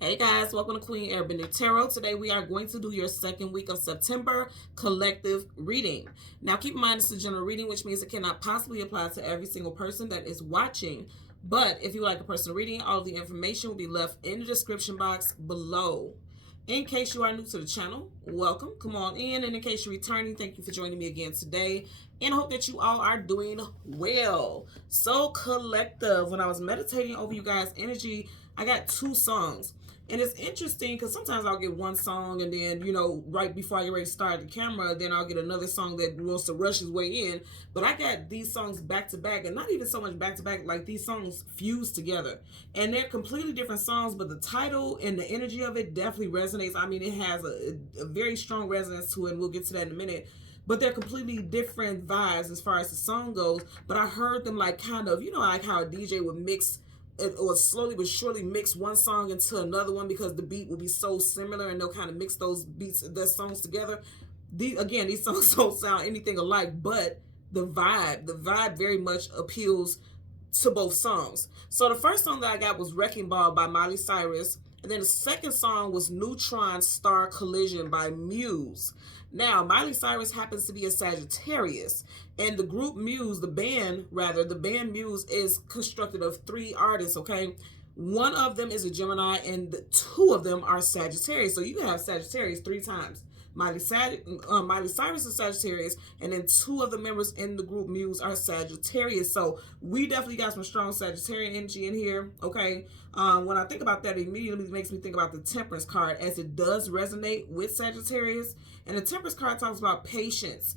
Hey guys, welcome to Queen Airbender Tarot. Today we are going to do your second week of September collective reading. Now keep in mind this is a general reading, which means it cannot possibly apply to every single person that is watching. But if you like a personal reading, all of the information will be left in the description box below. In case you are new to the channel, welcome. Come on in. And in case you're returning, thank you for joining me again today. And I hope that you all are doing well. So collective, when I was meditating over you guys' energy, I got two songs. And it's interesting because sometimes I'll get one song and then, right before I get ready to start the camera, then I'll get another song that wants to rush his way in. But I got these songs back to back, and not even so much back to back, like these songs fused together. And they're completely different songs, but the title and the energy of it definitely resonates. I mean, it has a very strong resonance to it, and we'll get to that in a minute. But they're completely different vibes as far as the song goes. But I heard them like kind of, like how a DJ would mix or slowly but surely mix one song into another one because the beat will be so similar and they'll kind of mix those beats, the songs together. These songs don't sound anything alike, but the vibe very much appeals to both songs. So the first song that I got was Wrecking Ball by Miley Cyrus. And then the second song was Neutron Star Collision by Muse. Now, Miley Cyrus happens to be a Sagittarius. And the group Muse, the band Muse is constructed of three artists, okay? One of them is a Gemini and two of them are Sagittarius. So you can have Sagittarius three times. Miley Cyrus is Sagittarius, and then two of the members in the group Muse are Sagittarius. So we definitely got some strong Sagittarian energy in here, okay? When I think about that, it immediately makes me think about the Temperance card, as it does resonate with Sagittarius. And the Temperance card talks about patience,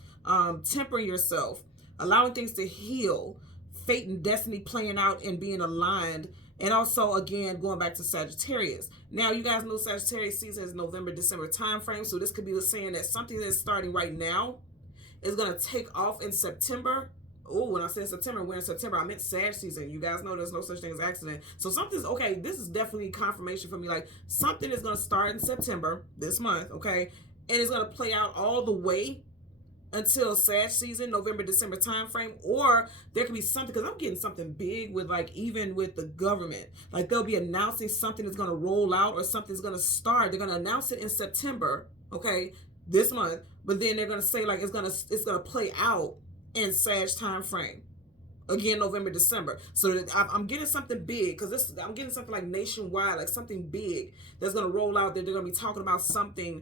tempering yourself, allowing things to heal, fate and destiny playing out and being aligned. And also, again, going back to Sagittarius. Now, you guys know Sagittarius season is November, December time frame. So this could be saying that something that's starting right now is going to take off in September. Oh, when I said September, we're in September, I meant Sag season. You guys know there's no such thing as accident. So something's, okay, this is definitely confirmation for me. Like, something is going to start in September, this month, okay? And it's going to play out all the way until Sag season, November, December time frame. Or there could be something, because I'm getting something big with, like, even with the government. Like, they'll be announcing something that's going to roll out or something's going to start. They're going to announce it in September, okay, this month. But then they're going to say, like, it's going to play out in Sag time frame. Again, November, December. So I'm getting something big, because I'm getting something like nationwide, like something big that's going to roll out there. They're going to be talking about something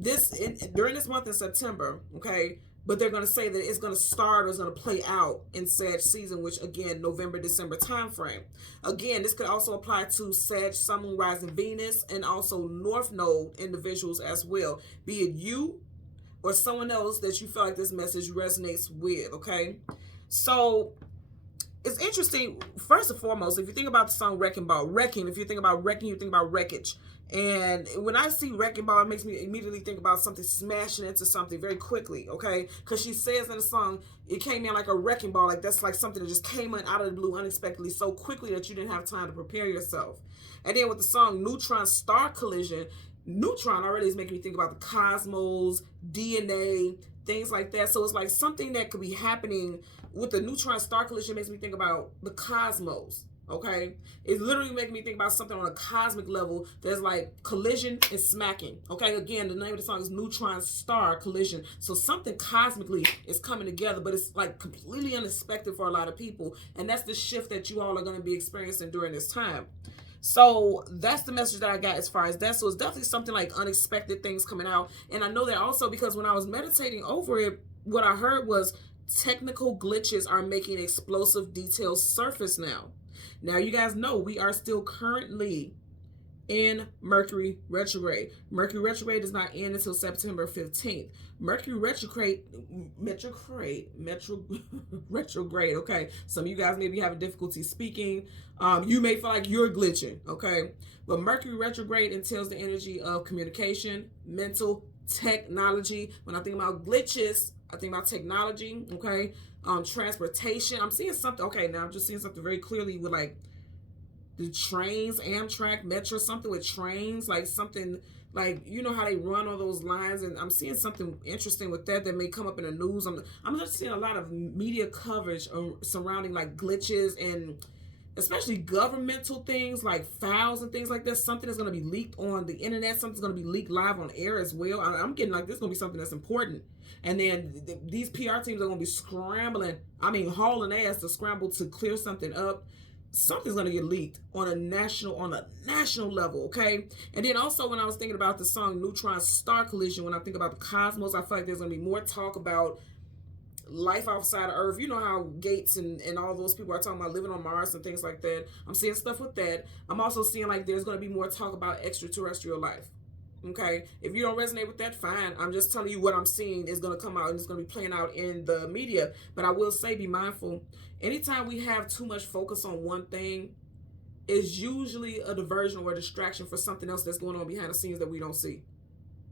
during this month in September, okay? But they're going to say that it's going to start or it's going to play out in Sag season, which again, November, December time frame. Again, this could also apply to Sag, Sun, Moon, Rising, Venus, and also North Node individuals as well. Be it you or someone else that you feel like this message resonates with, okay? So it's interesting. First and foremost, if you think about the song Wrecking Ball, if you think about wrecking, you think about wreckage. And when I see Wrecking Ball, it makes me immediately think about something smashing into something very quickly, okay? Because she says in the song, it came in like a wrecking ball, like that's like something that just came in out of the blue unexpectedly so quickly that you didn't have time to prepare yourself. And then with the song Neutron Star Collision, Neutron already is making me think about the cosmos, DNA, things like that. So it's like something that could be happening with the Neutron Star Collision makes me think about the cosmos. Okay, it's literally making me think about something on a cosmic level. There's like collision and smacking. Okay, again, the name of the song is Neutron Star Collision. So something cosmically is coming together, but it's like completely unexpected for a lot of people. And that's the shift that you all are going to be experiencing during this time. So that's the message that I got as far as that. So it's definitely something like unexpected things coming out. And I know that also because when I was meditating over it, what I heard was technical glitches are making explosive details surface now. Now, you guys know we are still currently in Mercury retrograde. Mercury retrograde does not end until September 15th. Mercury retrograde, okay? Some of you guys may be having difficulty speaking. You may feel like you're glitching, okay? But Mercury retrograde entails the energy of communication, mental, technology. When I think about glitches, I think about technology, okay? Transportation. I'm seeing something. Okay, now I'm just seeing something very clearly with like the trains, Amtrak, Metro, something with trains, like something like, you know how they run all those lines, and I'm seeing something interesting with that may come up in the news. I'm just seeing a lot of media coverage surrounding like glitches and especially governmental things like files and things like that. Something is going to be leaked on the internet. Something's going to be leaked live on air as well. I'm getting like this is going to be something that's important. And then these PR teams are going to be scrambling, hauling ass to scramble to clear something up. Something's going to get leaked on a national level, okay? And then also when I was thinking about the song Neutron Star Collision, when I think about the cosmos, I feel like there's going to be more talk about life outside of Earth. You know how Gates and all those people are talking about living on Mars and things like that. I'm seeing stuff with that. I'm also seeing like there's going to be more talk about extraterrestrial life. Okay, if you don't resonate with that, fine. I'm just telling you what I'm seeing is going to come out and it's going to be playing out in the media. But I will say, be mindful. Anytime we have too much focus on one thing, it's usually a diversion or a distraction for something else that's going on behind the scenes that we don't see.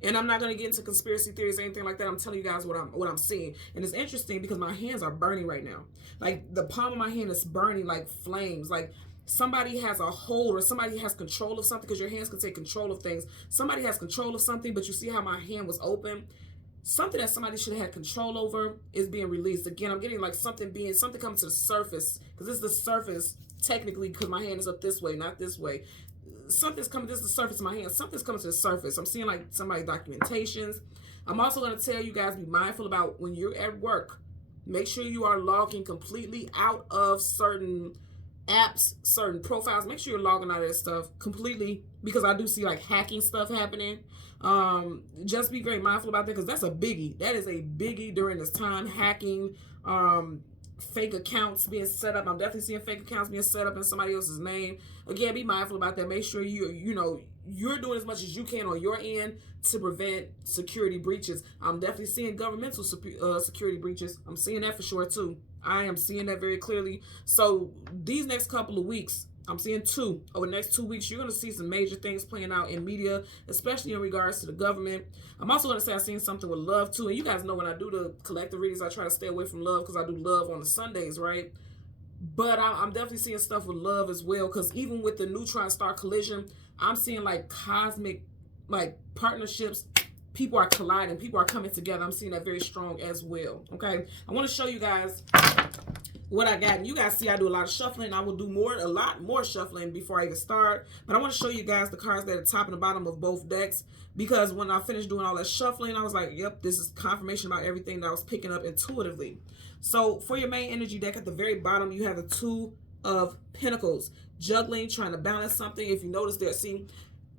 And I'm not going to get into conspiracy theories or anything like that. I'm telling you guys what I'm seeing. And it's interesting because my hands are burning right now. Like the palm of my hand is burning like flames. Like somebody has a hold or somebody has control of something, because your hands can take control of things. Somebody has control of something, but you see how my hand was open? Something that somebody should have had control over is being released. Again, I'm getting like something coming to the surface, because this is the surface technically, because my hand is up this way, not this way. Something's coming, this is the surface of my hand. Something's coming to the surface. I'm seeing like somebody's documentations. I'm also going to tell you guys, be mindful about when you're at work. Make sure you are logging completely out of certain apps, certain profiles. Make sure you're logging out of that stuff completely, because I do see like hacking stuff happening. Just be very mindful about that, because that's a biggie. That is a biggie during this time. Hacking, fake accounts being set up. I'm definitely seeing fake accounts being set up in somebody else's name. Again, be mindful about that. Make sure you're doing as much as you can on your end to prevent security breaches. I'm definitely seeing governmental security breaches. I'm seeing that for sure too. I am seeing that very clearly. So these next couple of weeks, I'm seeing over the next 2 weeks, you're going to see some major things playing out in media, especially in regards to the government. I'm also going to say I've seen something with love too. And you guys know when I do the collective readings, I try to stay away from love, because I do love on the Sundays, right? But I'm definitely seeing stuff with love as well, because even with the neutron star collision, I'm seeing like cosmic like partnerships. People are colliding. People are coming together. I'm seeing that very strong as well. Okay. I want to show you guys what I got. And you guys see I do a lot of shuffling. I will do a lot more shuffling before I even start. But I want to show you guys the cards that are top and the bottom of both decks, because when I finished doing all that shuffling, I was like, yep, this is confirmation about everything that I was picking up intuitively. So for your main energy deck, at the very bottom, you have the Two of Pentacles. Juggling, trying to balance something. If you notice there, see,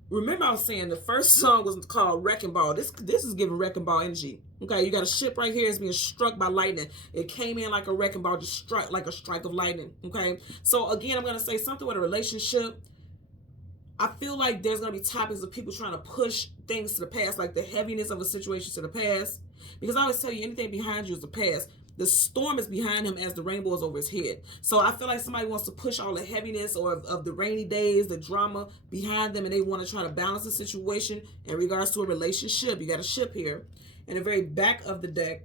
remember I was saying the first song was called Wrecking Ball. This is giving Wrecking Ball energy. Okay, you got a ship right here. It's being struck by lightning. It came in like a wrecking ball, just struck like a strike of lightning. Okay, so again, I'm going to say something with a relationship. I feel like there's going to be topics of people trying to push things to the past, like the heaviness of a situation to the past. Because I always tell you, anything behind you is the past. The storm is behind him as the rainbow is over his head. So I feel like somebody wants to push all the heaviness or of the rainy days, the drama behind them, and they want to try to balance the situation in regards to a relationship. You got a ship here. In the very back of the deck,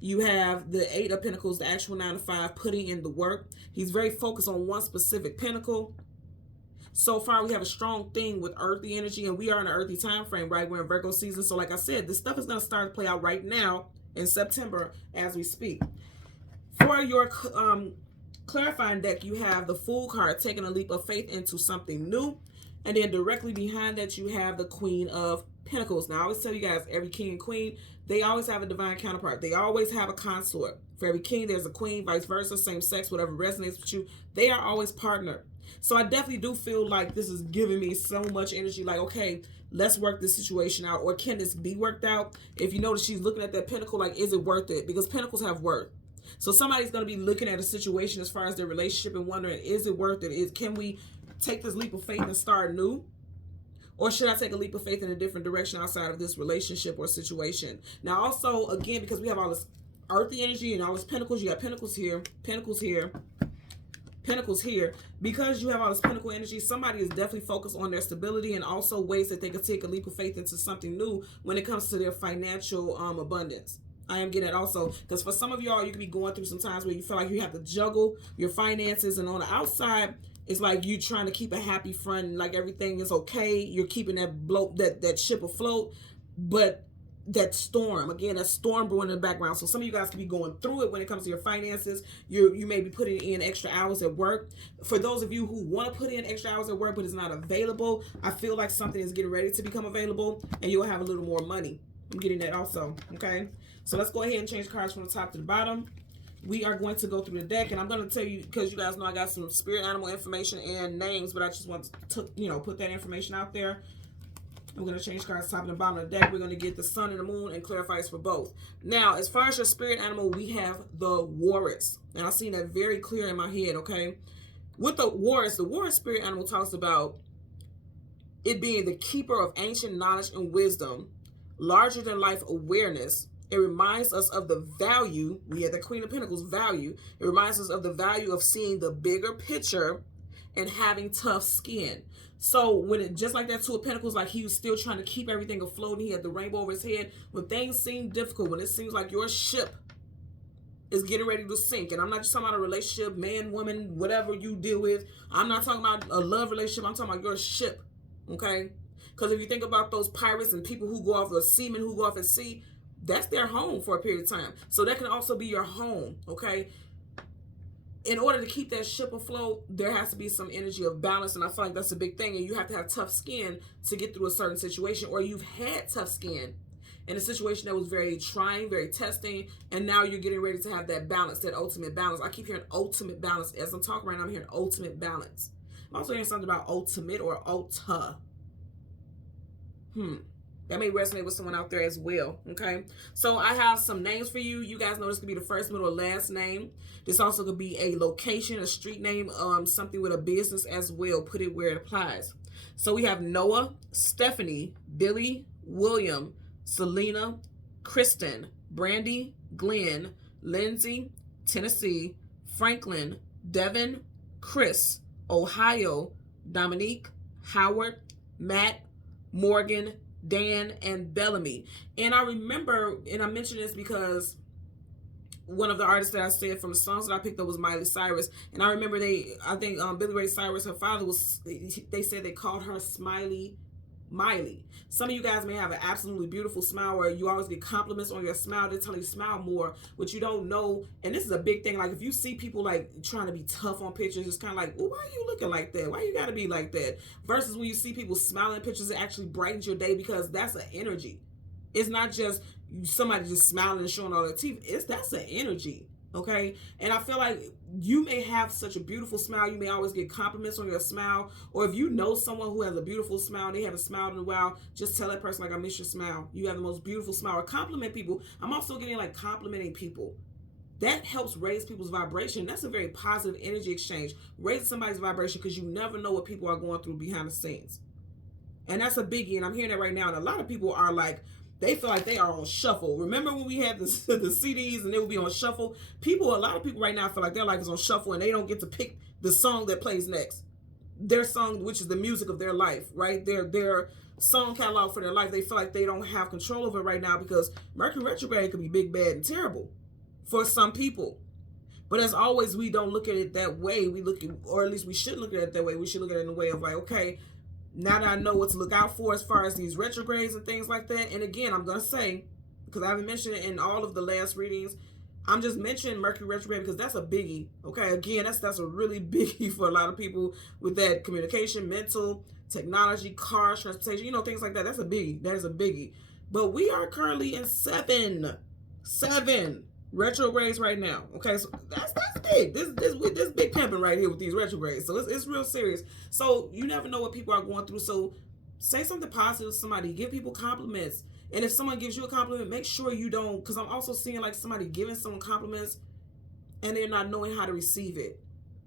you have the Eight of Pentacles, the actual 9 to 5, putting in the work. He's very focused on one specific pentacle. So far, we have a strong thing with earthy energy, and we are in an earthy time frame, right? We're in Virgo season. So like I said, this stuff is going to start to play out right now in September as we speak. For your clarifying deck, you have the Fool card, taking a leap of faith into something new. And then directly behind that, you have the Queen of Pentacles. Now, I always tell you guys, every king and queen, they always have a divine counterpart. They always have a consort. For every king, there's a queen, vice versa, same sex, whatever resonates with you. They are always partnered. So I definitely do feel like this is giving me so much energy. Like, okay, let's work this situation out. Or can this be worked out? If you notice, she's looking at that pentacle like, is it worth it? Because pentacles have worth. So somebody's going to be looking at a situation as far as their relationship and wondering, is it worth it? Can we take this leap of faith and start new? Or should I take a leap of faith in a different direction outside of this relationship or situation? Now, also, again, because we have all this earthy energy and all this pentacles, you got pentacles here, pentacles here, pentacles here. Because you have all this pentacle energy, somebody is definitely focused on their stability and also ways that they can take a leap of faith into something new when it comes to their financial abundance. I am getting it also, because for some of y'all, you could be going through some times where you feel like you have to juggle your finances, and on the outside, it's like you trying to keep a happy front, like everything is okay. You're keeping that ship afloat, but that storm. Again, that storm brewing in the background. So some of you guys can be going through it when it comes to your finances. You may be putting in extra hours at work. For those of you who want to put in extra hours at work but it's not available, I feel like something is getting ready to become available and you'll have a little more money. I'm getting that also, okay? So let's go ahead and change cards from the top to the bottom. We are going to go through the deck, and I'm going to tell you, because you guys know I got some spirit animal information and names, but I just want to, you know, put that information out there. I'm going to change cards top and the bottom of the deck. We're going to get the sun and the moon and clarifies for both. Now, as far as your spirit animal, we have the Walrus. And I've seen that very clear in my head, okay? With the Walrus spirit animal talks about it being the keeper of ancient knowledge and wisdom, larger than life awareness. It reminds us of the value, we had the Queen of Pentacles value. It reminds us of the value of seeing the bigger picture and having tough skin. So when it, just like that Two of Pentacles, like he was still trying to keep everything afloat and he had the rainbow over his head. When things seem difficult, when it seems like your ship is getting ready to sink, and I'm not just talking about a relationship, man, woman, whatever you deal with. I'm not talking about a love relationship. I'm talking about your ship, okay? Because if you think about those pirates and people who go off, the seamen who go off at sea, that's their home for a period of time. So that can also be your home, okay? In order to keep that ship afloat, there has to be some energy of balance, and I feel like that's a big thing, and you have to have tough skin to get through a certain situation, or you've had tough skin in a situation that was very trying, very testing, and now you're getting ready to have that balance, that ultimate balance. I keep hearing ultimate balance. As I'm talking right now, I'm hearing ultimate balance. I'm also hearing something about ultimate or ulta. That may resonate with someone out there as well, okay? So I have some names for you. You guys know this could be the first, middle, or last name. This also could be a location, a street name, something with a business as well. Put it where it applies. So we have Noah, Stephanie, Billy, William, Selena, Kristen, Brandy, Glenn, Lindsay, Tennessee, Franklin, Devin, Chris, Ohio, Dominique, Howard, Matt, Morgan, Dan, and Bellamy. And I remember, and I mentioned this because one of the artists that I said from the songs that I picked up was Miley Cyrus. And I remember I think Billy Ray Cyrus, her father they said they called her Smiley Miley. Some of you guys may have an absolutely beautiful smile where you always get compliments on your smile. They tell you smile more, but you don't know. And this is a big thing. Like if you see people like trying to be tough on pictures, it's kind of like, well, why are you looking like that? Why you got to be like that? Versus when you see people smiling in pictures, it actually brightens your day because that's an energy. It's not just somebody just smiling and showing all their teeth. That's an energy. Okay, and I feel like you may have such a beautiful smile. You may always get compliments on your smile, or if you know someone who has a beautiful smile, they haven't smiled in a while, just tell that person like, I miss your smile. You have the most beautiful smile. Or compliment people. I'm also getting like complimenting people. That helps raise people's vibration. That's a very positive energy exchange. Raise somebody's vibration because you never know what people are going through behind the scenes, and that's a biggie. And I'm hearing that right now. And a lot of people are like, they feel like they are on shuffle. Remember when we had the CDs and they would be on shuffle? A lot of people right now feel like their life is on shuffle and they don't get to pick the song that plays next. Their song, which is the music of their life, right? Their song catalog for their life. They feel like they don't have control of it right now because Mercury retrograde could be big, bad, and terrible for some people. But as always, we don't look at it that way. Or at least we should look at it that way. We should look at it in the way of like, okay, now that I know what to look out for as far as these retrogrades and things like that. And again, I'm going to say, because I haven't mentioned it in all of the last readings, I'm just mentioning Mercury retrograde because that's a biggie. Okay, again, that's a really biggie for a lot of people with that communication, mental, technology, cars, transportation, things like that. That's a biggie. That is a biggie. But we are currently in seven retrogrades right now. Okay, so that's big. This big pimping right here with these retrogrades. So it's real serious. So you never know what people are going through. So say something positive to somebody. Give people compliments. And if someone gives you a compliment, make sure you don't, because I'm also seeing like somebody giving someone compliments and they're not knowing how to receive it.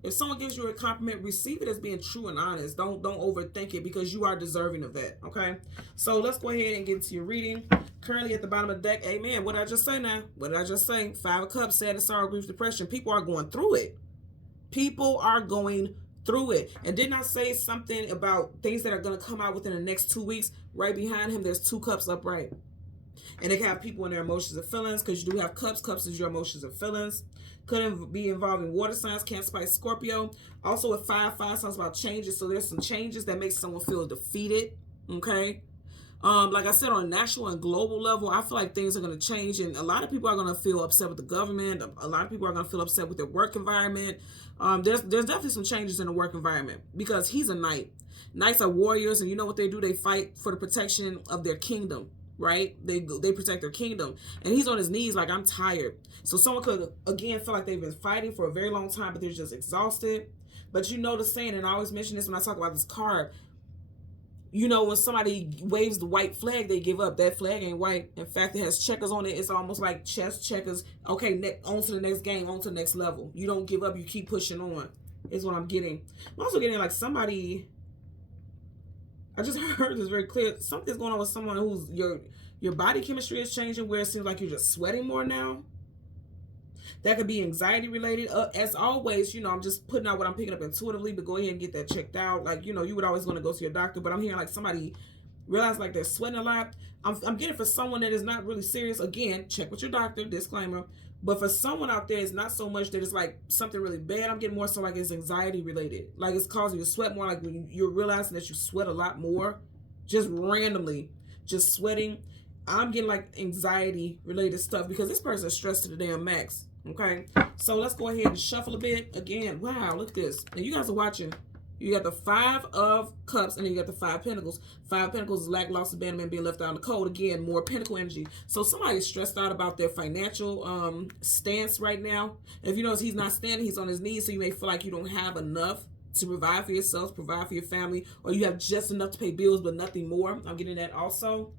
If someone gives you a compliment, receive it as being true and honest. Don't overthink it because you are deserving of that, okay? So let's go ahead and get into your reading. Currently at the bottom of the deck, amen. What did I just say now? What did I just say? 5 of Cups, sadness, sorrow, grief, depression. People are going through it. People are going through it. And didn't I say something about things that are going to come out within the next 2 weeks? Right behind him, there's 2 cups upright. And they can have people in their emotions and feelings because you do have cups. Cups is your emotions and feelings. Could be involving water signs, Cancer, Pisces, Scorpio. Also with 5 talks about changes. So there's some changes that make someone feel defeated. Okay. Like I said, on a national and global level, I feel like things are going to change, and a lot of people are going to feel upset with the government. A lot of people are going to feel upset with their work environment. There's definitely some changes in the work environment because he's a knight. Knights are warriors, and you know what they do? They fight for the protection of their kingdom, right? They protect their kingdom, and he's on his knees like, I'm tired. So someone could again feel like they've been fighting for a very long time, but they're just exhausted. But you know the saying, and I always mention this when I talk about this card. You know, when somebody waves the white flag, they give up. That flag ain't white. In fact, it has checkers on it. It's almost like chess checkers. Okay, on to the next game, on to the next level. You don't give up. You keep pushing on, is what I'm getting. I'm also getting like somebody, I just heard this very clear. Something's going on with someone who's, your body chemistry is changing where it seems like you're just sweating more now. That could be anxiety related. As always, you know, I'm just putting out what I'm picking up intuitively, but go ahead and get that checked out. Like, you know, you would always want to go to your doctor, but I'm hearing like somebody realize like they're sweating a lot. I'm getting for someone that is not really serious. Again, check with your doctor, disclaimer. But for someone out there, it's not so much that it's like something really bad. I'm getting more so like it's anxiety related. Like it's causing you to sweat more. Like when you're realizing that you sweat a lot more, just randomly, just sweating. I'm getting like anxiety related stuff because this person is stressed to the damn max. Okay, so let's go ahead and shuffle a bit. Again, wow, look at this. And you guys are watching. You got the 5 of Cups, and then you got the 5 Pentacles. 5 Pentacles is lack, loss, abandonment, being left out in the cold. Again, more Pentacle energy. So somebody's stressed out about their financial stance right now. If you notice, he's not standing, he's on his knees, so you may feel like you don't have enough to provide for yourself, provide for your family, or you have just enough to pay bills, but nothing more. I'm getting that also.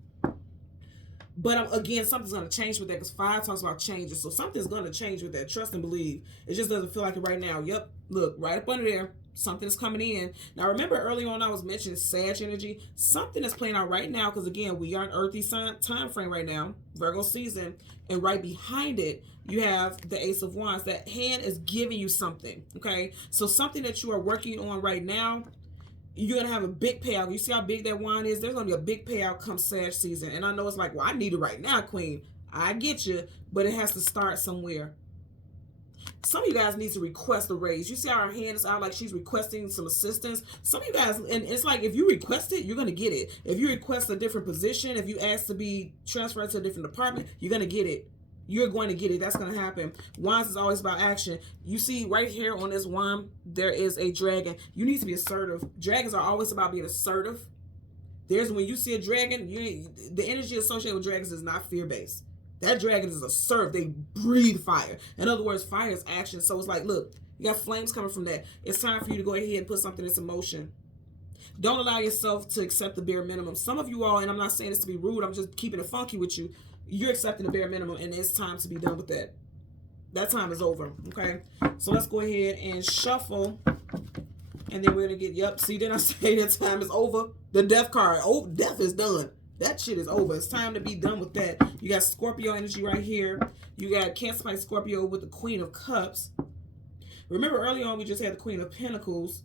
But again, something's going to change with that because 5 talks about changes. So something's going to change with that. Trust and believe. It just doesn't feel like it right now. Yep. Look, right up under there. Something's coming in. Now, remember earlier on I was mentioning Sag energy. Something is playing out right now because, again, we are in earthy time frame right now. Virgo season. And right behind it, you have the Ace of Wands. That hand is giving you something. Okay? So something that you are working on right now, you're going to have a big payout. You see how big that wine is? There's going to be a big payout come Sag season. And I know it's like, well, I need it right now, Queen. I get you. But it has to start somewhere. Some of you guys need to request a raise. You see how her hand is out like she's requesting some assistance? Some of you guys, and it's like if you request it, you're going to get it. If you request a different position, if you ask to be transferred to a different department, you're going to get it. You're going to get it. That's going to happen. Wands is always about action. You see right here on this wand, there is a dragon. You need to be assertive. Dragons are always about being assertive. When you see a dragon, the energy associated with dragons is not fear-based. That dragon is assertive. They breathe fire. In other words, fire is action. So it's like, look, you got flames coming from that. It's time for you to go ahead and put something into motion. Don't allow yourself to accept the bare minimum. Some of you all, and I'm not saying this to be rude, I'm just keeping it funky with you. You're accepting the bare minimum, and it's time to be done with that. That time is over, okay? So let's go ahead and shuffle, and then we're going to get, yep, see, then I say that time is over. The death card, oh, death is done. That shit is over. It's time to be done with that. You got Scorpio energy right here. You got Cancer, Pisces, Scorpio with the Queen of Cups. Remember early on we just had the Queen of Pentacles,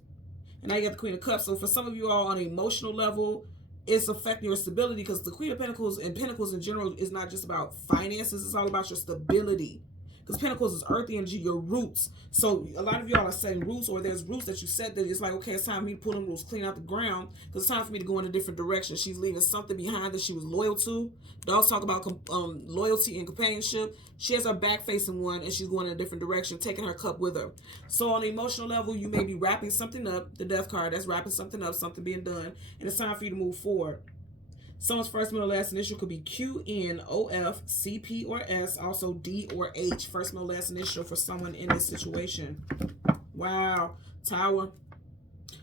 and now you got the Queen of Cups. So for some of you all on an emotional level, it's affecting your stability because the Queen of Pentacles and Pentacles in general is not just about finances. It's all about your stability. Because Pentacles is earthy energy, your roots. So a lot of y'all are setting roots, or there's roots that you set that it's like, okay, it's time for me to pull them roots, clean out the ground, because it's time for me to go in a different direction. She's leaving something behind that she was loyal to. Dogs talk about loyalty and companionship. She has her back facing one, and she's going in a different direction, taking her cup with her. So on the emotional level, you may be wrapping something up. The death card, that's wrapping something up, something being done, and it's time for you to move forward. Someone's first, middle, last initial could be Q, N, O, F, C, P, or S. Also D or H. First, middle, last initial for someone in this situation. Wow. Tower.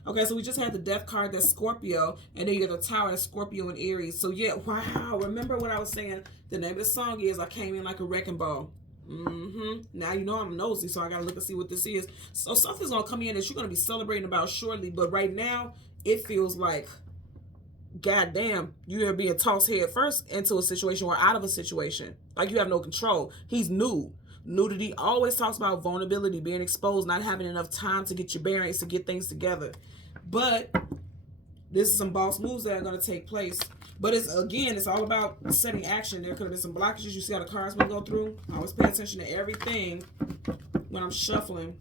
Okay, so we just had the death card, that's Scorpio. And then you got the Tower, that's Scorpio and Aries. So yeah, wow. Remember what I was saying? The name of the song is I Came In Like a Wrecking Ball. Now you know I'm nosy, so I got to look and see what this is. So something's going to come in that you're going to be celebrating about shortly. But right now, it feels like, goddamn, you're being tossed head first into a situation or out of a situation. Like you have no control. He's new. Nudity always talks about vulnerability, being exposed, not having enough time to get your bearings, to get things together. But this is some boss moves that are going to take place. But it's all about setting action. There could have been some blockages. You see how the cards will go through? I always pay attention to everything when I'm shuffling.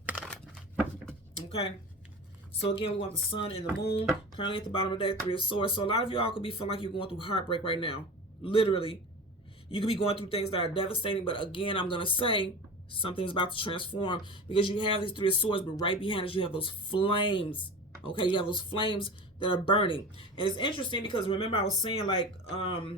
Okay. So again, we want the sun and the moon. Currently at the bottom of the deck, 3 of swords. So a lot of y'all could be feeling like you're going through heartbreak right now. Literally. You could be going through things that are devastating, but again, I'm going to say something's about to transform because you have these 3 of swords, but right behind us, you have those flames. Okay, you have those flames that are burning. And it's interesting because remember I was saying like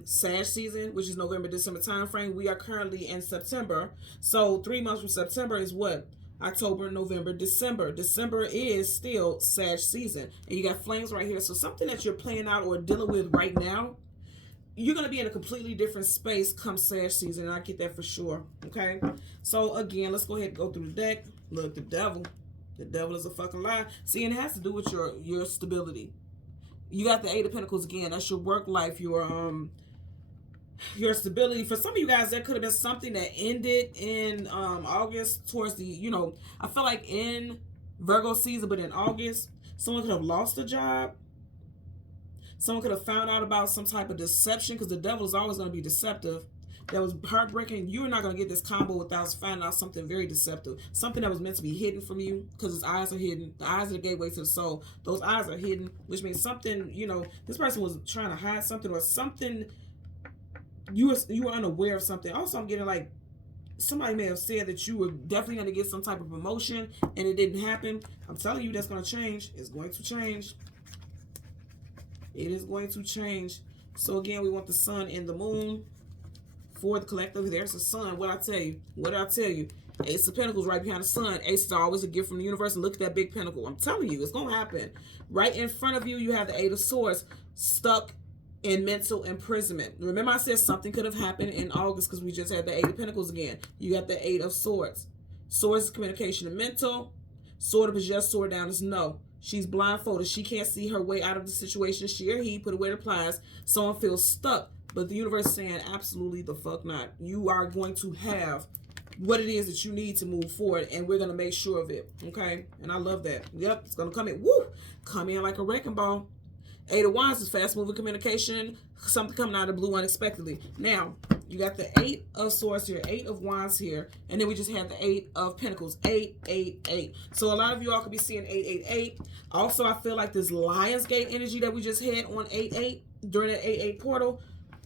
Sag season, which is November, December time frame. We are currently in September. So 3 months from September is what? October, November, December. December is still Sag season. And you got flames right here. So something that you're playing out or dealing with right now, you're going to be in a completely different space come Sag season. And I get that for sure. Okay. So again, let's go ahead and go through the deck. Look, the devil. The devil is a fucking lie. See, and it has to do with your stability. You got the 8 of Pentacles again. That's your work life, your stability. For some of you guys, there could have been something that ended in August towards the, you know, I feel like in Virgo season, but in August, someone could have lost a job. Someone could have found out about some type of deception because the devil is always going to be deceptive. That was heartbreaking. You're not going to get this combo without finding out something very deceptive. Something that was meant to be hidden from you because his eyes are hidden. The eyes are the gateway to the soul. Those eyes are hidden, which means something, you know, this person was trying to hide something or something. You were unaware of something. Also, I'm getting like somebody may have said that you were definitely going to get some type of promotion and it didn't happen. I'm telling you that's going to change. It's going to change. It is going to change. So again, we want the sun and the moon. For the collective, there's the sun. What I tell you? What did I tell you? Ace of Pentacles right behind the sun. Ace is always a gift from the universe. And look at that big pentacle. I'm telling you, it's going to happen. Right in front of you, you have the 8 of Swords stuck in mental imprisonment. Remember I said something could have happened in August because we just had the 8 of Pentacles again. You got the 8 of Swords. Swords is communication and mental. Sword up is yes, sword down is no. She's blindfolded. She can't see her way out of the situation. She or he, put it where it applies. Someone feels stuck. But the universe is saying, absolutely the fuck not. You are going to have what it is that you need to move forward, and we're going to make sure of it, okay? And I love that. Yep, it's going to come in. Woo! Come in like a wrecking ball. 8 of Wands is fast-moving communication, something coming out of the blue unexpectedly. Now, you got the 8 of Swords here, 8 of Wands here, and then we just have the 8 of Pentacles, 8, 8, 8. So a lot of you all could be seeing 8, 8, 8. Also, I feel like this Lionsgate energy that we just had on 8, 8 during that 8, 8 portal,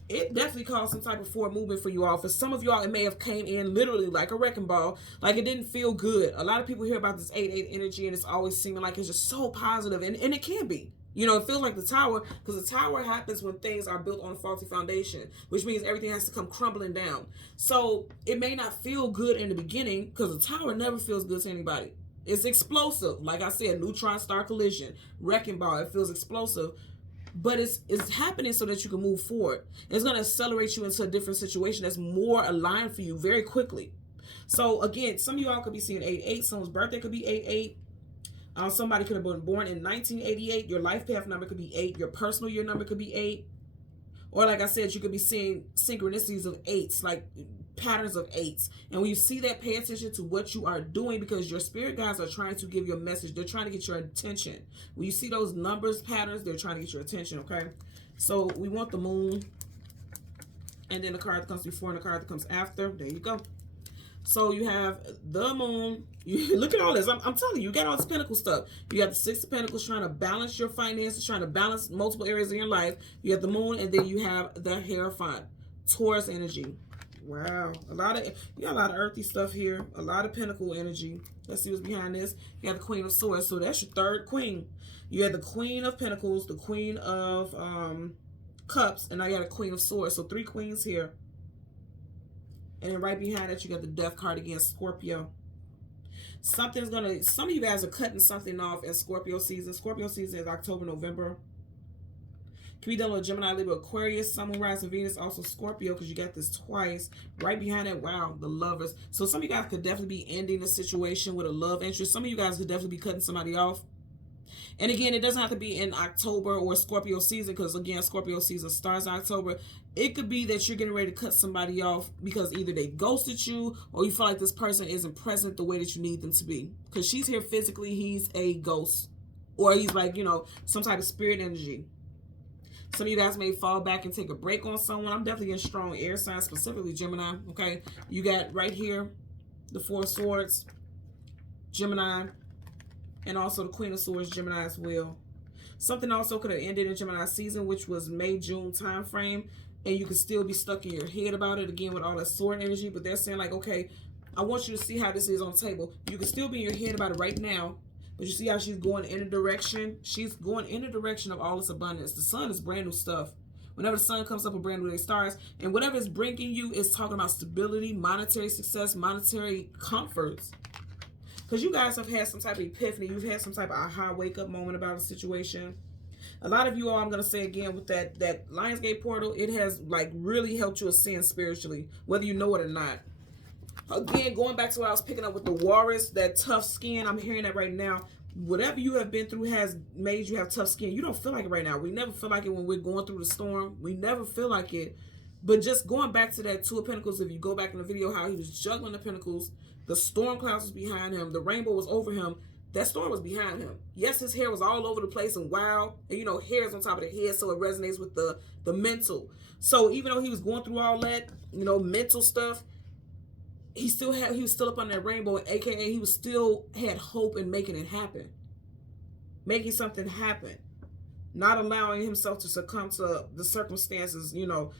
it definitely caused some type of forward movement for you all. For some of y'all, it may have came in literally like a wrecking ball. Like it didn't feel good. A lot of people hear about this 8-8 energy and it's always seeming like it's just so positive. And it can be. You know, it feels like the tower, because the tower happens when things are built on a faulty foundation, which means everything has to come crumbling down. So it may not feel good in the beginning because the tower never feels good to anybody. It's explosive. Like I said, neutron star collision, wrecking ball, it feels explosive. But it's happening so that you can move forward. It's going to accelerate you into a different situation that's more aligned for you very quickly. So again, some of y'all could be seeing 8-8. Someone's birthday could be 8-8. Somebody could have been born in 1988. Your life path number could be 8. Your personal year number could be 8. Or like I said, you could be seeing synchronicities of 8s, like patterns of 8s. And when you see that, pay attention to what you are doing because your spirit guides are trying to give you a message. They're trying to get your attention. When you see those numbers, patterns, they're trying to get your attention, okay? So we want the moon. And then the card that comes before and the card that comes after. There you go. So you have the moon. Look at all this. I'm telling you, you got all this pentacle stuff. You got the 6 of Pentacles trying to balance your finances, trying to balance multiple areas of your life. You have the moon, and then you have the Hierophant, Taurus energy. Wow, you got a lot of earthy stuff here. A lot of pentacle energy. Let's see what's behind this. You have the Queen of Swords, so that's your third queen. You have the Queen of Pentacles, the Queen of Cups, and now you got a Queen of Swords. So 3 queens here. And then right behind that, you got the Death card again, Scorpio. Some of you guys are cutting something off in Scorpio season. Scorpio season is October, November. Can be done with Gemini, Libra, Aquarius, Sun, Moon, Rising, Venus, also Scorpio, because you got this twice. Right behind that, wow, the Lovers. So some of you guys could definitely be ending a situation with a love interest. Some of you guys could definitely be cutting somebody off. And again, it doesn't have to be in October or Scorpio season, because again, Scorpio season starts in October. It could be that you're getting ready to cut somebody off because either they ghosted you or you feel like this person isn't present the way that you need them to be. Because she's here physically, he's a ghost. Or he's like, you know, some type of spirit energy. Some of you guys may fall back and take a break on someone. I'm definitely getting strong air signs, specifically Gemini, okay? You got right here, the 4 of Swords, Gemini, And also the Queen of Swords, Gemini as well. Something also could have ended in Gemini season, which was May, June time frame. And you could still be stuck in your head about it, again, with all that sword energy. But they're saying, like, okay, I want you to see how this is on the table. You can still be in your head about it right now. But you see how she's going in a direction? She's going in a direction of all this abundance. The sun is brand new stuff. Whenever the sun comes up, a brand new day starts. And whatever it's bringing you is talking about stability, monetary success, monetary comforts. Because you guys have had some type of epiphany. You've had some type of aha wake-up moment about a situation. A lot of you all, I'm going to say again, with that Lionsgate portal, it has like really helped you ascend spiritually, whether you know it or not. Again, going back to what I was picking up with the Walrus, that tough skin, I'm hearing that right now. Whatever you have been through has made you have tough skin. You don't feel like it right now. We never feel like it when we're going through the storm. We never feel like it. But just going back to that Two of Pentacles, if you go back in the video, how he was juggling the Pentacles, the storm clouds was behind him, the rainbow was over him, that storm was behind him. Yes, his hair was all over the place and wild. And you know, hair is on top of the head, so it resonates with the mental. So even though he was going through all that, you know, mental stuff, he was still up on that rainbow, aka he still had hope in making it happen. Making something happen. Not allowing himself to succumb to the circumstances, you know.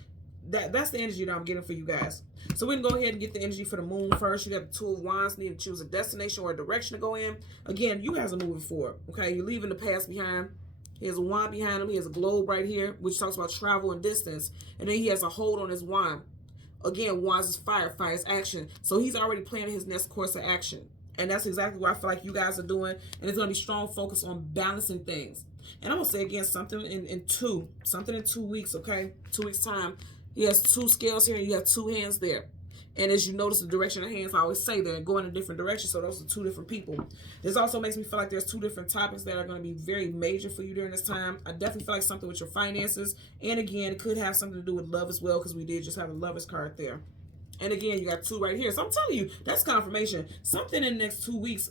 That's the energy that I'm getting for you guys. So we can go ahead and get the energy for the moon first. You have the Two of Wands, need to choose a destination or a direction to go in. Again, you guys are moving forward, okay? You're leaving the past behind. He has a wand behind him. He has a globe right here, which talks about travel and distance. And then he has a hold on his wand. Again, wands is fire, fire is action. So he's already planning his next course of action. And that's exactly what I feel like you guys are doing. And it's going to be strong focus on balancing things. And I'm going to say again, something in 2 weeks, okay? 2 weeks time. He has 2 scales here and you have 2 hands there. And as you notice the direction of hands, I always say they're going in different directions. So those are 2 different people. This also makes me feel like there's 2 different topics that are going to be very major for you during this time. I definitely feel like something with your finances. And again, it could have something to do with love as well, because we did just have a Lovers card there. And again, you got 2 right here. So I'm telling you, that's confirmation. Something in the next 2 weeks,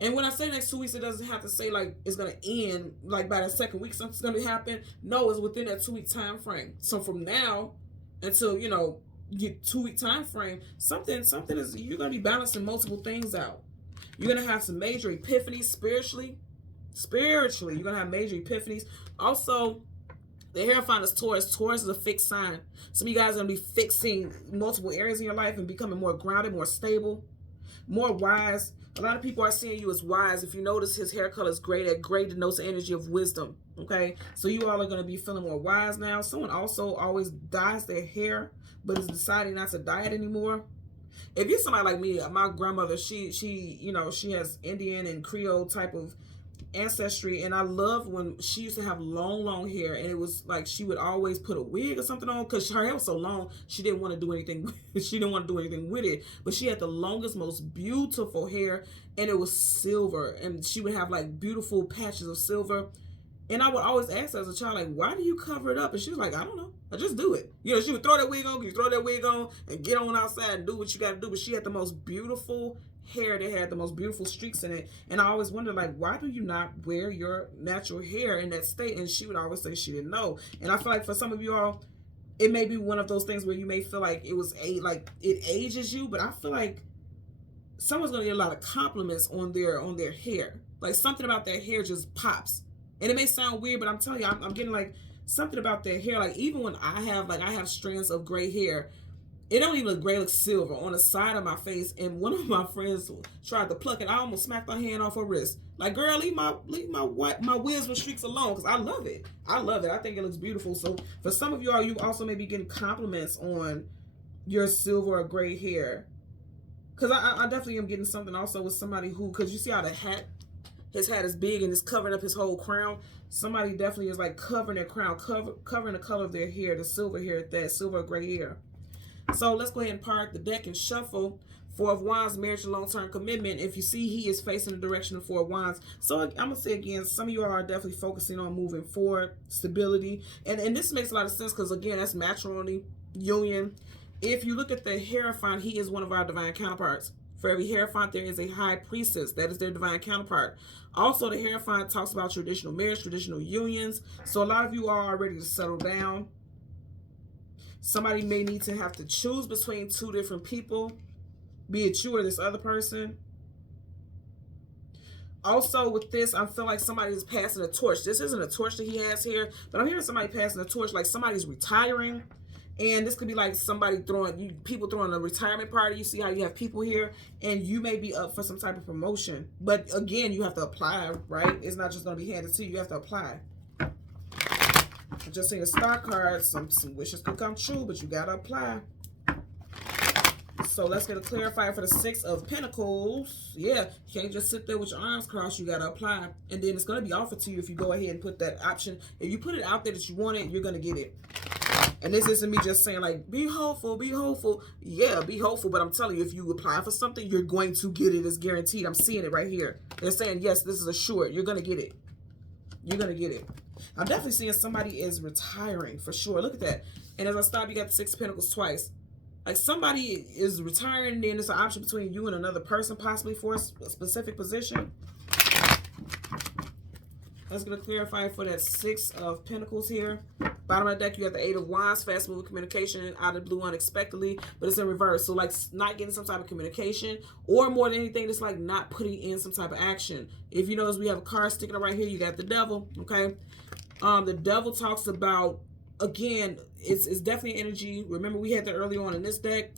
and when I say next 2 weeks, it doesn't have to say like it's going to end like by the 2nd week something's going to happen. No, it's within that 2-week time frame. So from now until, you know, your 2-week time frame, something is, you're going to be balancing multiple things out. You're going to have some major epiphanies spiritually. You're going to have major epiphanies. Also, the Hierophant is Taurus. Taurus is a fixed sign. Some of you guys are going to be fixing multiple areas in your life and becoming more grounded, more stable, more wise. A lot of people are seeing you as wise. If you notice, his hair color is gray. That gray denotes the energy of wisdom. Okay? So you all are going to be feeling more wise now. Someone also always dyes their hair, but is deciding not to dye it anymore. If you're somebody like me, my grandmother, she you know, she has Indian and Creole type of ancestry, and I loved when she used to have long hair, and it was like she would always put a wig or something on because her hair was so long. She didn't want to do anything. She didn't want to do anything with it, but she had the longest, most beautiful hair, and it was silver, and she would have like beautiful patches of silver. And I would always ask her as a child, like, why do you cover it up? And she was like, I don't know. I just do it. You know, she would throw that wig on, you throw that wig on, and get on outside and do what you got to do. But she had the most beautiful hair that had the most beautiful streaks in it. And I always wondered, like, why do you not wear your natural hair in that state? And she would always say she didn't know. And I feel like for some of you all, it may be one of those things where you may feel like it ages you, but I feel like someone's gonna get a lot of compliments on their hair. Like something about their hair just pops. And it may sound weird, but I'm telling you, I'm getting like something about their hair. Like even when I have strands of gray hair, it don't even look gray, it looks silver on the side of my face. And one of my friends tried to pluck it. I almost smacked her hand off her wrist. Like, girl, leave my wisdom streaks alone, because I love it. I love it. I think it looks beautiful. So for some of you all, you also may be getting compliments on your silver or gray hair. Because I definitely am getting something also with somebody who, because you see how his hat is big and it's covering up his whole crown. Somebody definitely is like covering their crown, covering the color of their hair, the silver hair, that silver or gray hair. So let's go ahead and park the deck and shuffle. 4 of Wands, marriage and long-term commitment. If you see, he is facing the direction of 4 of Wands. So I'm going to say again, some of you are definitely focusing on moving forward, stability. And this makes a lot of sense because, again, that's matrimony, union. If you look at the Hierophant, he is one of our divine counterparts. For every Hierophant, there is a high priestess. That is their divine counterpart. Also, the Hierophant talks about traditional marriage, traditional unions. So a lot of you are ready to settle down. Somebody may need to have to choose between 2 different people, be it you or this other person. Also with this, I feel like somebody is passing a torch. This isn't a torch that he has here, but I'm hearing somebody passing a torch, like somebody's retiring. And this could be like somebody people throwing a retirement party. You see how you have people here, and you may be up for some type of promotion. But again, you have to apply, right? It's not just going to be handed to you. You have to apply. I just seen a star card. Some wishes could come true, but you got to apply. So let's get a clarifier for the Six of Pentacles. Yeah, you can't just sit there with your arms crossed. You got to apply. And then it's going to be offered to you if you go ahead and put that option. If you put it out there that you want it, you're going to get it. And this isn't me just saying like, be hopeful, be hopeful. Yeah, be hopeful. But I'm telling you, if you apply for something, you're going to get it. It's guaranteed. I'm seeing it right here. They're saying, yes, this is assured. You're going to get it. You're going to get it. I'm definitely seeing somebody is retiring for sure. Look at that. And as I stop, you got the Six of Pentacles twice. Like somebody is retiring, and then there's an option between you and another person, possibly for a specific position. Let's get a clarifier for that Six of Pentacles here. Bottom of the deck, you have the Eight of Wands, fast moving communication, out of the blue unexpectedly, but it's in reverse. So like not getting some type of communication, or more than anything, it's like not putting in some type of action. If you notice, we have a card sticking up right here. You got the Devil, okay? The Devil talks about, again, it's definitely energy. Remember, we had that earlier on in this deck.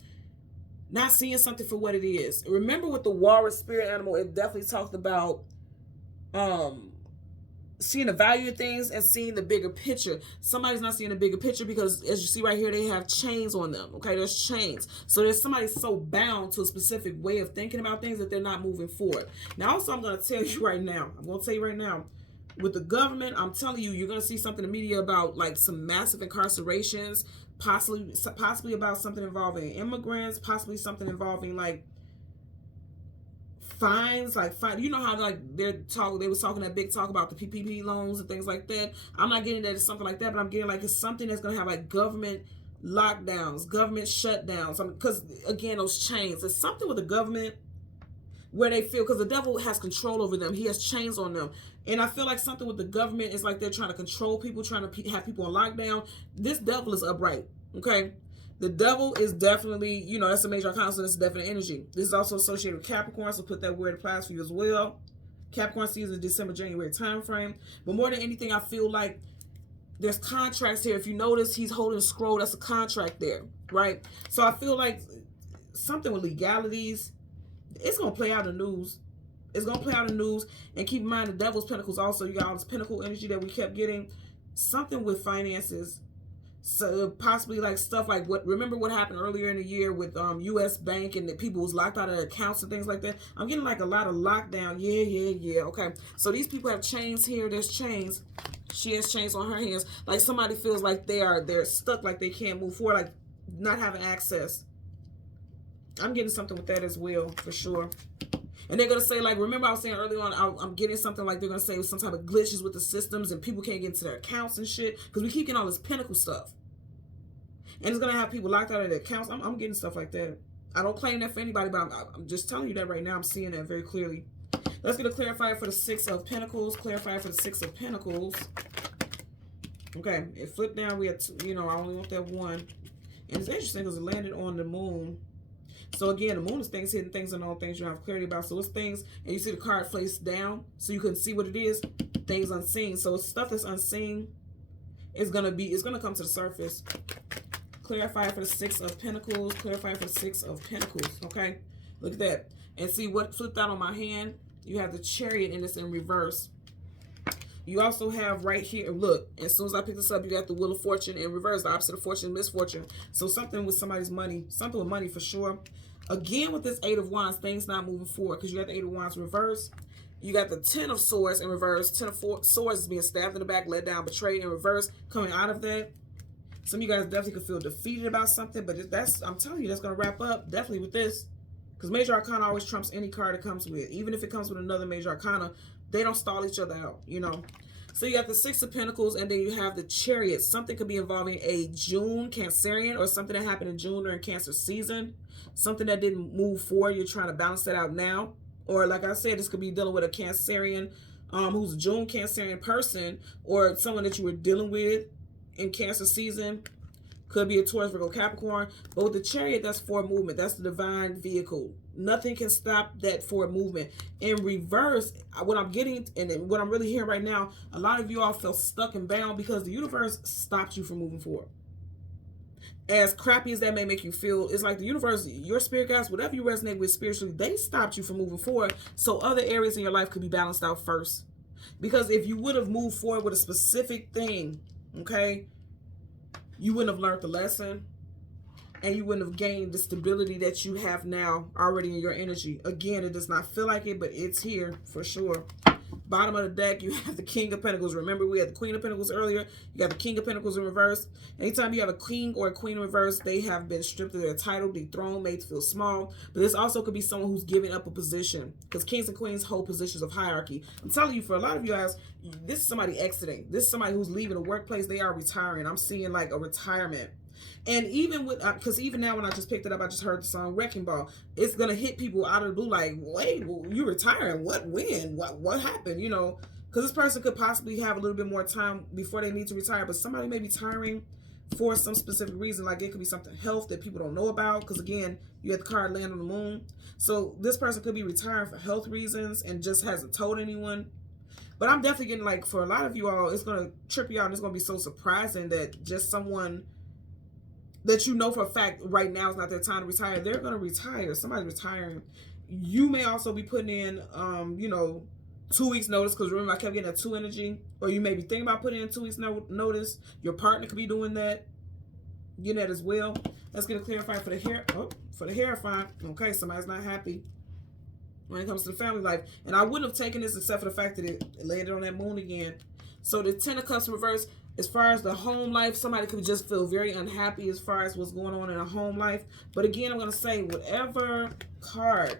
Not seeing something for what it is. Remember with the Walrus spirit animal, it definitely talked about seeing the value of things and seeing the bigger picture. Somebody's not seeing the bigger picture because, as you see right here, they have chains on them. Okay, there's chains. So there's somebody so bound to a specific way of thinking about things that they're not moving forward. Now, also, I'm going to tell you right now. With the government, I'm telling you, you're going to see something in the media about like some massive incarcerations, possibly about something involving immigrants, possibly something involving like fines, you know how like they was talking that big talk about the PPP loans and things like that. I'm not getting that it's something like that, but I'm getting like it's something that's going to have like government lockdowns, government shutdowns. Because again, those chains, it's something with the government where they feel, because the devil has control over them. He has chains on them. And I feel like something with the government is like they're trying to control people, trying to have people on lockdown. This devil is upright, okay? The devil is definitely, you know, that's a major arcana, so that's definite energy. This is also associated with Capricorn, so put that word applies for you as well. Capricorn season, December, January time frame. But more than anything, I feel like there's contracts here. If you notice, he's holding a scroll. That's a contract there, right? So I feel like something with legalities, it's going to play out in the news. It's going to play out in the news. And keep in mind, the Devil's Pentacles also, you got all this Pentacle energy that we kept getting. Something with finances. So possibly like stuff like remember what happened earlier in the year with US Bank, and that people was locked out of their accounts and things like that. I'm getting like a lot of lockdown. Yeah. Okay. So these people have chains here. There's chains. She has chains on her hands. Like somebody feels like they're stuck, like they can't move forward, like not having access. I'm getting something with that as well, for sure. And they're going to say, like, remember I was saying earlier on, I'm getting something like they're going to say some type of glitches with the systems and people can't get into their accounts and shit. Because we keep getting all this Pentacle stuff. And it's going to have people locked out of their accounts. I'm getting stuff like that. I don't claim that for anybody, but I'm just telling you that right now. I'm seeing that very clearly. Let's get a clarifier for the Six of Pentacles. Clarifier for the Six of Pentacles. Okay, it flipped down. We had two, you know, I only want that one. And it's interesting because it landed on the moon. So again, the moon is things hidden, things unknown, things you don't have clarity about. So it's things, and you see the card face down, so you couldn't see what it is. Things unseen. So it's stuff that's unseen. It's gonna come to the surface. Clarify for the Six of Pentacles. Clarify for the Six of Pentacles. Okay, look at that, and see what flipped out on my hand. You have the Chariot, and it's in reverse. You also have right here, look, as soon as I pick this up, you got the Wheel of Fortune in reverse, the opposite of fortune, misfortune. So something with somebody's money, something with money for sure. Again, with this Eight of Wands, things not moving forward because you got the Eight of Wands reverse. You got the Ten of Swords in reverse. Ten of Swords is being stabbed in the back, let down, betrayed in reverse, coming out of that. Some of you guys definitely could feel defeated about something, but I'm telling you, that's going to wrap up definitely with this. Because Major Arcana always trumps any card it comes with. Even if it comes with another Major Arcana, they don't stall each other out, you know. So you got the Six of Pentacles, and then you have the Chariot. Something could be involving a June Cancerian, or something that happened in June during Cancer season. Something that didn't move forward. You're trying to balance that out now. Or like I said, this could be dealing with a Cancerian who's a June Cancerian person, or someone that you were dealing with in Cancer season. Could be a Taurus, Virgo, Capricorn. But with the Chariot, that's forward movement. That's the divine vehicle. Nothing can stop that forward movement. In reverse, what I'm getting and what I'm really hearing right now, a lot of you all feel stuck and bound because the universe stopped you from moving forward. As crappy as that may make you feel, it's like the universe, your spirit guides, whatever you resonate with spiritually, they stopped you from moving forward so other areas in your life could be balanced out first. Because if you would have moved forward with a specific thing, okay, you wouldn't have learned the lesson and you wouldn't have gained the stability that you have now already in your energy. Again, it does not feel like it, but it's here for sure. Bottom of the deck, you have the King of Pentacles. Remember, we had the Queen of Pentacles earlier. You got the King of Pentacles in reverse. Anytime you have a king or a queen in reverse, they have been stripped of their title, dethroned, made to feel small. But this also could be someone who's giving up a position, because kings and queens hold positions of hierarchy. I'm telling you, for a lot of you guys, this is somebody exiting. This is somebody who's leaving a workplace. They are retiring. I'm seeing like a retirement. And even with, because even now when I just picked it up, I just heard the song Wrecking Ball. It's going to hit people out of the blue like, wait, you retiring? What, when? What happened? You know, because this person could possibly have a little bit more time before they need to retire, but somebody may be retiring for some specific reason. Like it could be something health that people don't know about, because again, you had the card Land on the Moon. So this person could be retiring for health reasons and just hasn't told anyone. But I'm definitely getting like, for a lot of you all, it's going to trip you out and it's going to be so surprising that just someone that you know for a fact right now is not their time to retire, they're going to retire. Somebody's retiring. You may also be putting in, you know, 2 weeks notice, because remember I kept getting that 2 energy, or you may be thinking about putting in 2 weeks notice. Your partner could be doing that, getting that as well. Let's get a clarify for the hair. Oh, for the Hierophant. Okay, somebody's not happy when it comes to the family life. And I wouldn't have taken this except for the fact that it landed on that moon again. So the Ten of Cups in reverse, as far as the home life, somebody could just feel very unhappy as far as what's going on in a home life. But again, I'm going to say whatever card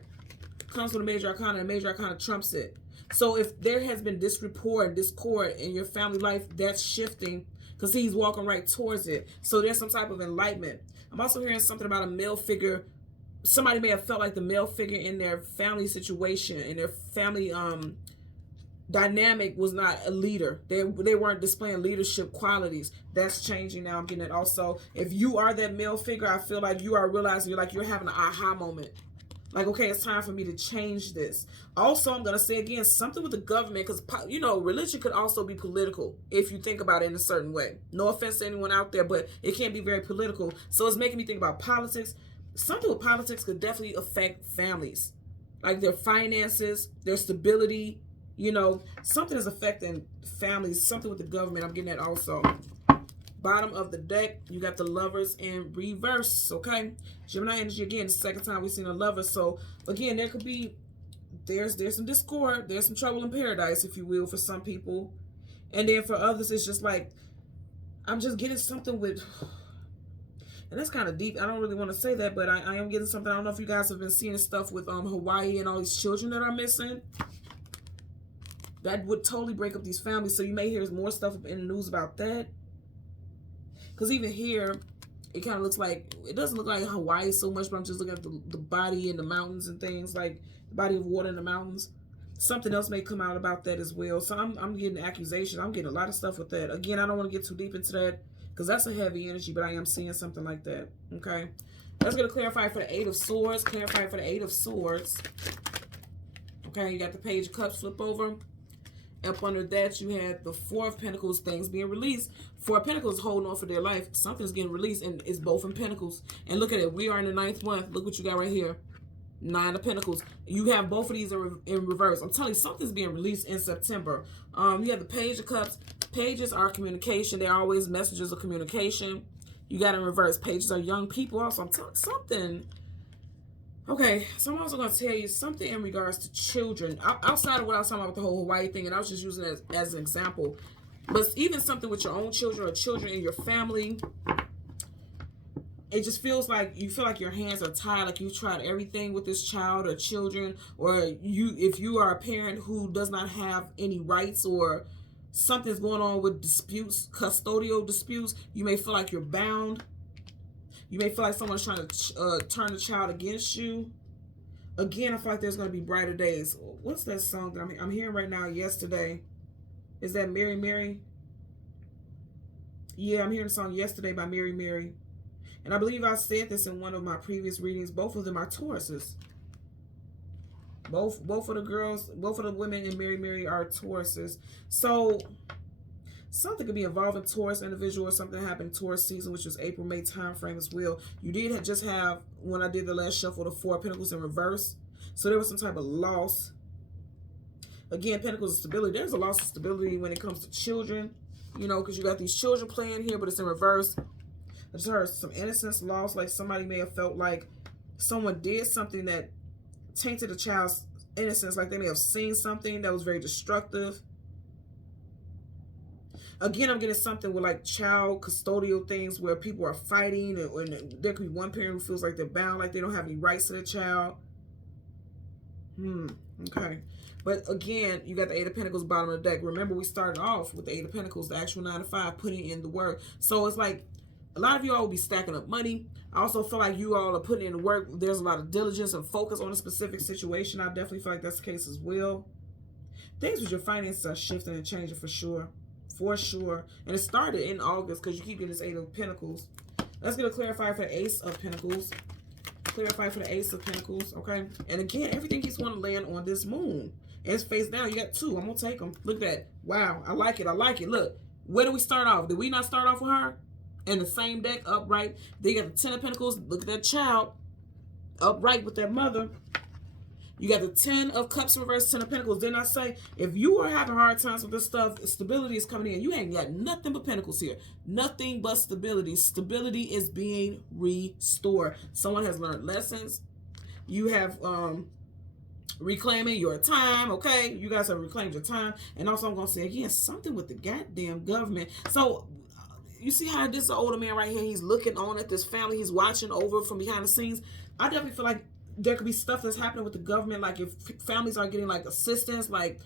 comes with a major arcana, and major arcana trumps it. So if there has been discord in your family life, that's shifting, because he's walking right towards it. So there's some type of enlightenment. I'm also hearing something about a male figure. Somebody may have felt like the male figure in their family situation, in their family dynamic, was not a leader. They weren't displaying leadership qualities. That's changing now. I'm getting it also. If you are that male figure, I feel like you are realizing you're having an aha moment. Like, okay, it's time for me to change this. Also, I'm going to say again, something with the government, because, you know, religion could also be political if you think about it in a certain way. No offense to anyone out there, but it can be very political. So it's making me think about politics. Something with politics could definitely affect families, like their finances, their stability. You know, something is affecting families, something with the government. I'm getting that also. Bottom of the deck, you got the Lovers in reverse, okay? Gemini energy, again, the second time we've seen a lover. So, again, there could be, there's some discord, there's some trouble in paradise, if you will, for some people. And then for others, it's just like, I'm just getting something with, and that's kind of deep. I don't really want to say that, but I am getting something. I don't know if you guys have been seeing stuff with Hawaii and all these children that are missing. That would totally break up these families. So you may hear more stuff in the news about that. Because even here, it kind of looks like, it doesn't look like Hawaii so much, but I'm just looking at the body and the mountains and things, like the body of water in the mountains. Something else may come out about that as well. So I'm getting accusations. I'm getting a lot of stuff with that. Again, I don't want to get too deep into that, because that's a heavy energy, but I am seeing something like that. Okay. Let's get a clarify for the Eight of Swords. Clarify for the Eight of Swords. Okay, you got the Page of Cups flip over. Up under that, you had the Four of Pentacles, things being released. Four of Pentacles holding on for their life. Something's getting released, and it's both in Pentacles. And look at it. We are in the 9th month. Look what you got right here. 9 of Pentacles. You have both of these in reverse. I'm telling you, something's being released in September. You have the Page of Cups. Pages are communication. They're always messages of communication. You got in reverse. Pages are young people also. I'm telling something. Okay, so I'm also going to tell you something in regards to children. Outside of what I was talking about with the whole Hawaii thing, and I was just using it as an example. But even something with your own children or children in your family, it just feels like you feel like your hands are tied, like you've tried everything with this child or children, or if you are a parent who does not have any rights, or something's going on with disputes, custodial disputes, you may feel like you're bound. You may feel like someone's trying to turn the child against you. Again, I feel like there's going to be brighter days. What's that song that I'm hearing right now? Yesterday. Is that Mary Mary? Yeah, I'm hearing a song Yesterday by Mary. And I believe I said this in one of my previous readings. Both of them are Tauruses. Both of the girls, both of the women in Mary are Tauruses. So something could be involving Taurus individual or something happened Taurus season, which was April, May time frame as well. You did just have, when I did the last shuffle, the Four of Pentacles in reverse. So there was some type of loss. Again, Pentacles of stability. There's a loss of stability when it comes to children. You know, because you got these children playing here, but it's in reverse. I just heard some innocence lost. Like somebody may have felt like someone did something that tainted a child's innocence. Like they may have seen something that was very destructive. Again, I'm getting something with like child custodial things where people are fighting, and there could be one parent who feels like they're bound, like they don't have any rights to the child. Okay. But again, you got the Eight of Pentacles bottom of the deck. Remember, we started off with the Eight of Pentacles, the actual 9 to 5, putting in the work. So it's like a lot of you all will be stacking up money. I also feel like you all are putting in the work. There's a lot of diligence and focus on a specific situation. I definitely feel like that's the case as well. Things with your finances are shifting and changing for sure. For sure. And it started in August because you keep getting this Eight of Pentacles. Let's get a clarifier for the Ace of Pentacles. Clarify for the Ace of Pentacles, okay? And again, everything keeps wanting to land on this moon. And it's face down. You got two. I'm going to take them. Look at that. Wow. I like it. I like it. Look. Where do we start off? Did we not start off with her? In the same deck, upright. Then you got the Ten of Pentacles. Look at that child. Upright with their mother. You got the Ten of Cups reverse, Ten of Pentacles. Didn't I say, if you are having hard times with this stuff, stability is coming in. You ain't got nothing but Pentacles here. Nothing but stability. Stability is being restored. Someone has learned lessons. You have reclaiming your time, okay? You guys have reclaimed your time. And also I'm going to say again, something with the goddamn government. So you see how this older man right here, he's looking on at this family. He's watching over from behind the scenes. I definitely feel like there could be stuff that's happening with the government, like if families are getting like assistance, like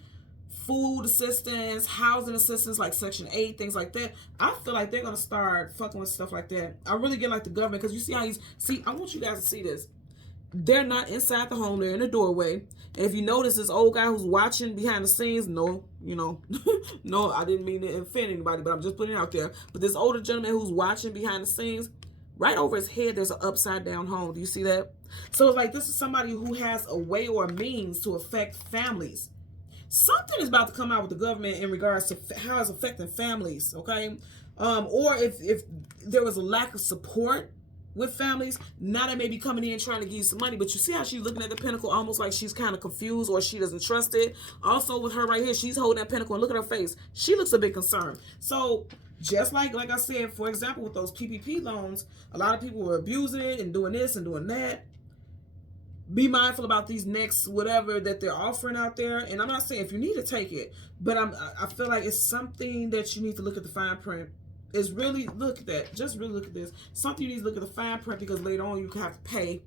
food assistance, housing assistance, like Section 8, things like that. I feel like they're going to start fucking with stuff like that. I really get like the government, because you see how I want you guys to see this. They're not inside the home. They're in the doorway. And if you notice this old guy who's watching behind the scenes, no, you know, no, I didn't mean to offend anybody, but I'm just putting it out there. But this older gentleman who's watching behind the scenes, right over his head, there's an upside down home. Do you see that? So it's like this is somebody who has a way or a means to affect families. Something is about to come out with the government in regards to how it's affecting families, okay? Or if there was a lack of support with families, now they may be coming in trying to give you some money. But you see how she's looking at the pentacle almost like she's kind of confused or she doesn't trust it. Also with her right here, she's holding that pentacle and look at her face. She looks a bit concerned. So just like I said, for example, with those PPP loans, a lot of people were abusing it and doing this and doing that. Be mindful about these next whatever that they're offering out there. And I'm not saying if you need to take it, but I feel like it's something that you need to look at the fine print. It's really, look at that. Just really look at this. Something you need to look at the fine print, because later on you can have to pay.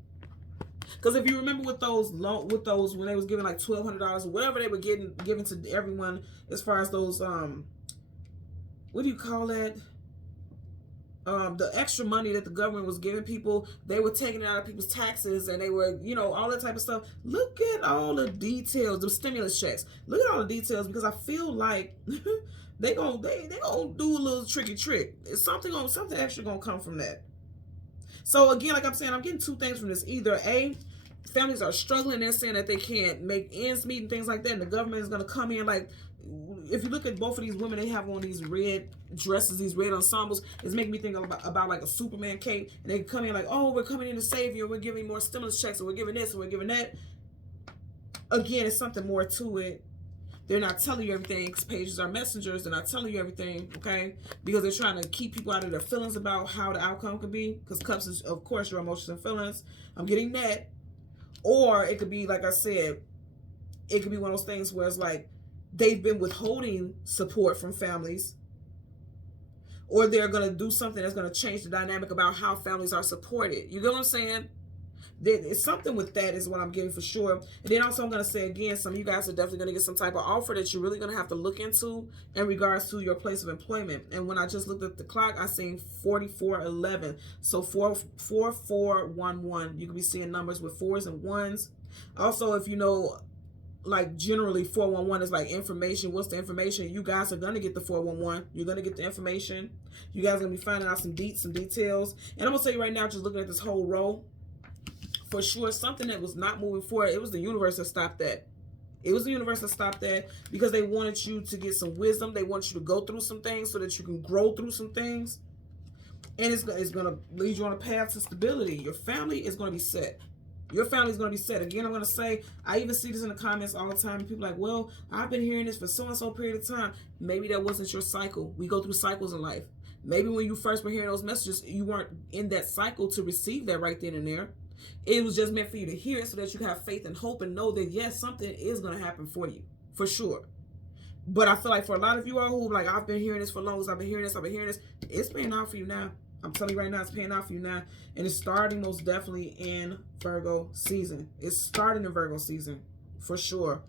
Because if you remember with those when they was giving like $1,200 or whatever they were giving to everyone, as far as those what do you call that? The extra money that the government was giving people, they were taking it out of people's taxes, and they were, you know, all that type of stuff. Look at all the details, the stimulus checks. Look at all the details, because I feel like they gonna do a little tricky trick. It's something extra gonna come from that. So again, like I'm saying, I'm getting two things from this. Either A, families are struggling, they're saying that they can't make ends meet and things like that, and the government is gonna come in like, if you look at both of these women, they have on these red dresses, these red ensembles. It's making me think about like a Superman cape. And they come in like, oh, we're coming in to save you. We're giving more stimulus checks, and we're giving this, and we're giving that. Again, it's something more to it. They're not telling you everything. Pages are messengers. They're not telling you everything, okay? Because they're trying to keep people out of their feelings about how the outcome could be. Because cups is, of course, your emotions and feelings. I'm getting that. Or it could be, like I said, it could be one of those things where it's like, they've been withholding support from families, or they're going to do something that's going to change the dynamic about how families are supported. You get what I'm saying? It's something with that is what I'm getting for sure. And then also I'm going to say again, some of you guys are definitely going to get some type of offer that you're really going to have to look into in regards to your place of employment. And when I just looked at the clock, I seen 4411. So 4411. You can be seeing numbers with 4s and 1s. Also, if you know like generally 411 is like information. What's the information? You guys are gonna get the 411. You're gonna get the information. You guys are gonna be finding out some details. And I'm gonna tell you right now, just looking at this whole row, for sure, something that was not moving forward, it was the universe that stopped that. It was the universe that stopped that because they wanted you to get some wisdom. They want you to go through some things so that you can grow through some things. And it's going to lead you on a path to stability. Your family is going to be set. Your family is going to be set. Again, I'm going to say, I even see this in the comments all the time. People are like, well, I've been hearing this for so-and-so period of time. Maybe that wasn't your cycle. We go through cycles in life. Maybe when you first were hearing those messages, you weren't in that cycle to receive that right then and there. It was just meant for you to hear it so that you can have faith and hope and know that, yes, something is going to happen for you, for sure. But I feel like for a lot of you all who like, I've been hearing this for long, I've been hearing this, it's paying out for you now. I'm telling you right now, it's paying out for you now. And it's starting most definitely in Virgo season. It's starting in Virgo season, for sure.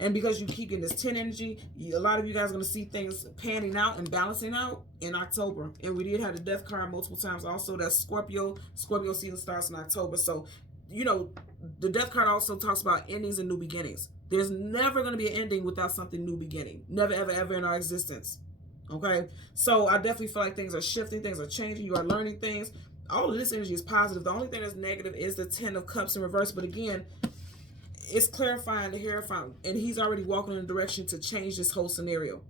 And because you keep getting this 10 energy, a lot of you guys are going to see things panning out and balancing out in October. And we did have the death card multiple times. Also, that's Scorpio. Scorpio season starts in October. So, you know, the death card also talks about endings and new beginnings. There's never going to be an ending without something new beginning. Never, ever, ever in our existence. Okay? So, I definitely feel like things are shifting. Things are changing. You are learning things. All of this energy is positive. The only thing that's negative is the 10 of Cups in reverse. But again, it's clarifying the Hierophant, and he's already walking in a direction to change this whole scenario.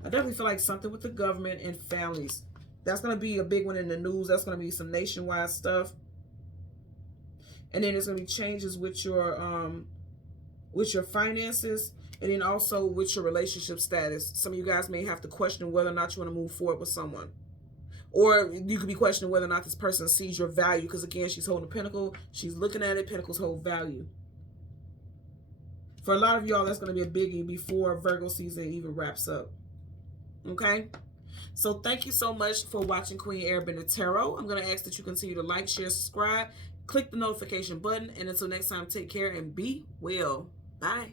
I definitely feel like something with the government and families. That's going to be a big one in the news. That's going to be some nationwide stuff. And then there's going to be changes with your finances, and then also with your relationship status. Some of you guys may have to question whether or not you want to move forward with someone. Or you could be questioning whether or not this person sees your value, because again, she's holding a pentacle. She's looking at it. Pentacles hold value. For a lot of y'all, that's going to be a biggie before Virgo season even wraps up. Okay? So thank you so much for watching Queen Airbender Tarot. I'm going to ask that you continue to like, share, subscribe, click the notification button. And until next time, take care and be well. Bye.